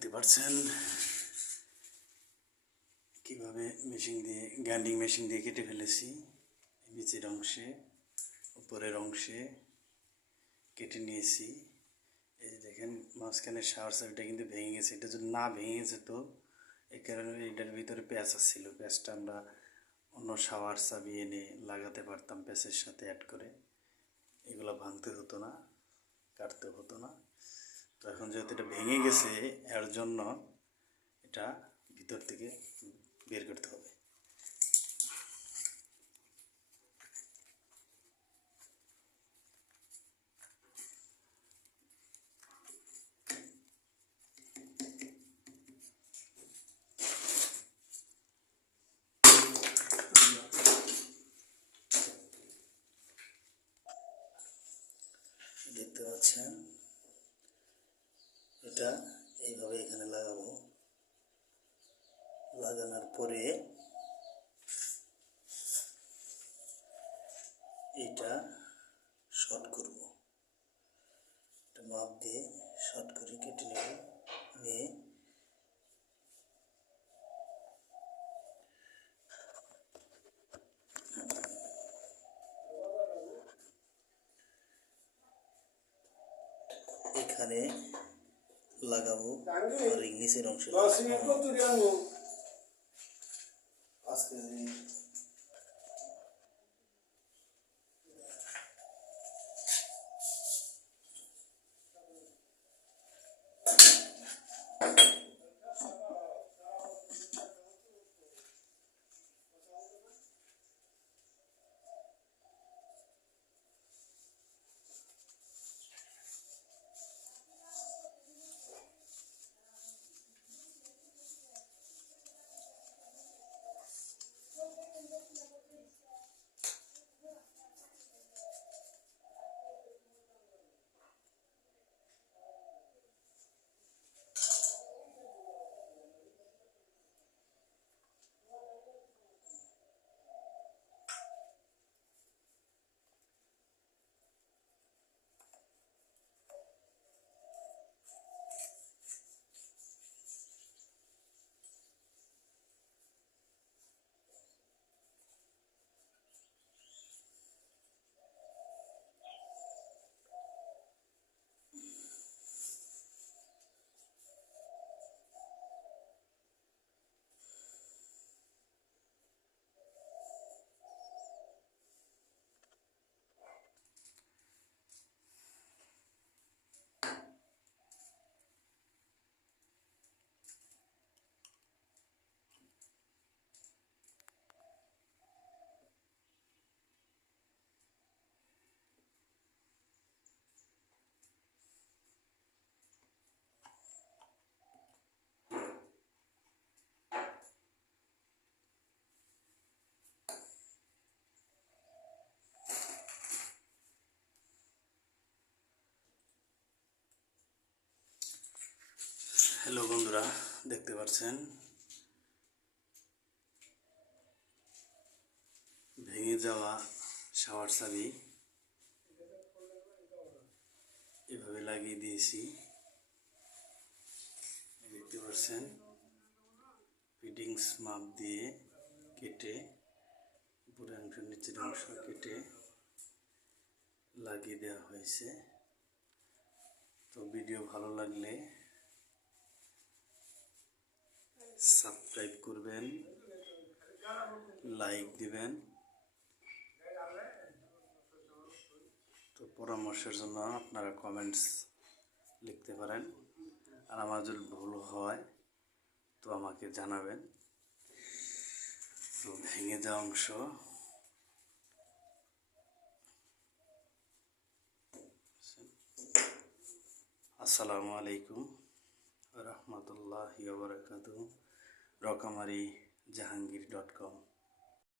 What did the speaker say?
দেখতে পাচ্ছেন কিভাবে গ্রাইন্ডিং মেশিন দিয়ে কেটে ফেলেছি। নিচের অংশে উপরের অংশে কেটে নিয়েছি। এই যে দেখেন মাঝখানে শাওয়ার চাবিটা কিন্তু ভেঙে গেছে। এটা যদি না ভেঙে গেছে তো এই কারণে এটার ভিতরে প্যাঁচ ছিল। প্যাঁচটা আমরা অন্য শাওয়ার চাবি এনে লাগাতে পারতাম প্যাঁচের সাথে অ্যাড করে। এগুলো ভাঙতে হতো না, কাটতে হতো না। তো এখন যেহেতু এটা ভেঙে গেছে এর জন্য এটা ভিতর থেকে বের করতে হবে। দেখতে পাচ্ছেন এটা এইভাবে এখানে লাগাবো। লাগানোর পরে এটা শর্ট করব। এটা মাপ দিয়ে শর্ট করে কেটে নেব। নিয়ে এখানে লাগাবো আর নিচের অংশে হ্যালো বন্ধুরা, দেখতে পাচ্ছেন ভেঙে যাওয়া শাওয়ার চাবি এভাবে লাগিয়ে দিয়েছি। দেখতে পাচ্ছেন ফিটিংস মাপ দিয়ে কেটে উপরের অংশ নিচের অংশ কেটে লাগিয়ে দেওয়া হয়েছে। তো ভিডিও ভালো লাগলে সাবস্ক্রাইব করবেন, লাইক দিবেন। তো পরামর্শের জন্য আপনারা কমেন্টস লিখতে পারেন। আর আমার যদি ভুল হয় তো আমাকে জানাবেন। তো ভেঙে যাওয়া অংশ আসসালামু আলাইকুম রহমতুল্লাহি ওয়া বারাকাতুহু। রকমারি জাহাঙ্গীর.com